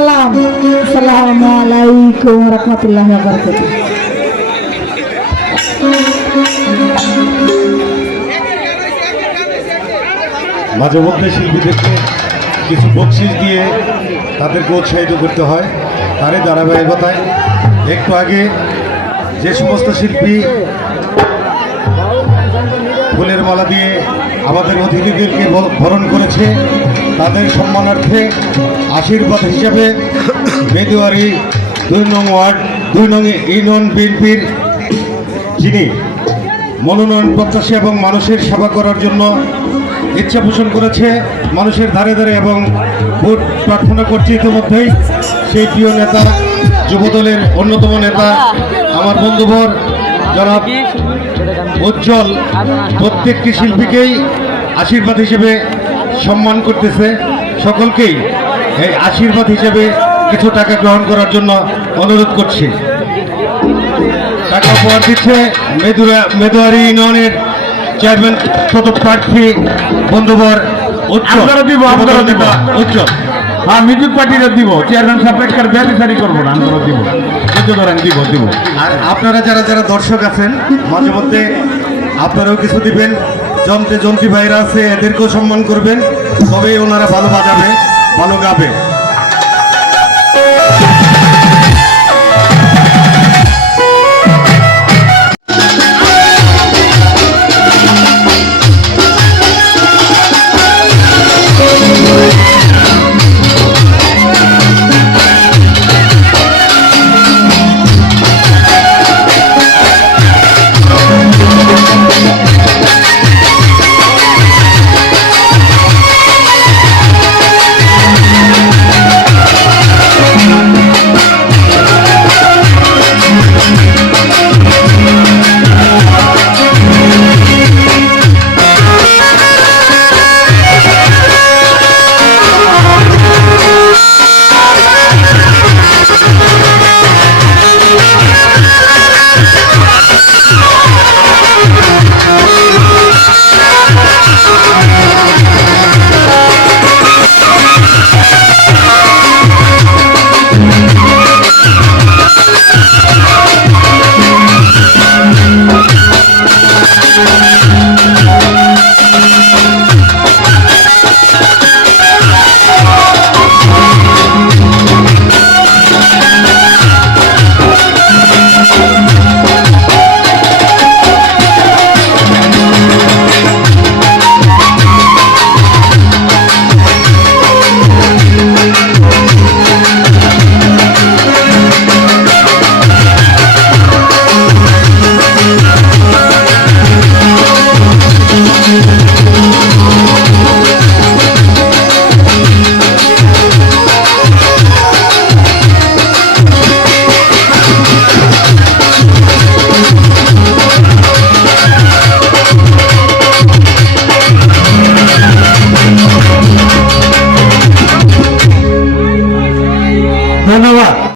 সালাম। আসসালামু আলাইকুম ওয়া রাহমাতুল্লাহি ওয়া বারাকাতুহু। মাঝে মধ্যে শিল্পীদেরকে কিছু বকশিস দিয়ে তাদেরকে উৎসাহিত করতে হয়। তারই ধারাবাহিকতায় একটু আগে যে সমস্ত শিল্পী ফুলের মালা দিয়ে আমাদের অতিথিদেরকে বরণ করেছে, তাদের সম্মানার্থে আশীর্বাদ হিসাবে মেদুয়ারি 2 নং ওয়ার্ড 2 নং ইউনিয়ন বিএনপির যিনি মনোনয়ন প্রত্যাশী এবং মানুষের সেবা করার জন্য ইচ্ছা পোষণ করেছে, মানুষের ধারে ধারে এবং ভোট প্রার্থনা করছে ইতিমধ্যেই, সেই প্রিয় নেতা, যুবদলের অন্যতম নেতা আমার বন্ধুবর জনাব উজ্জ্বল প্রত্যেকটি শিল্পীকেই আশীর্বাদ হিসেবে সম্মান করতেছে। সকলকেই এই আশীর্বাদ হিসেবে কিছু টাকা গ্রহণ করার জন্য অনুরোধ করছি। টাকা উপহার দিচ্ছে মেদুয়ারি ইউনিয়নের চেয়ারম্যান প্রার্থী বন্ধুবর উজ্জ্বল। উজ্জ্বল হ্যাঁ, মিউজিক পার্টিরা দিব, চেয়ারম্যান সাপেক্ষার ব্যবসারি করবো না, আমরা দিব, ধরেন দিব দিব। আর আপনারা যারা যারা দর্শক আছেন মাঝে মধ্যে আপনারাও কিছু দিবেন। যন্ত্রী ভাইরা আছে, এদেরকেও সম্মান করবেন, তবেই ওনারা ভালো বাজাবে, ভালো গাবে।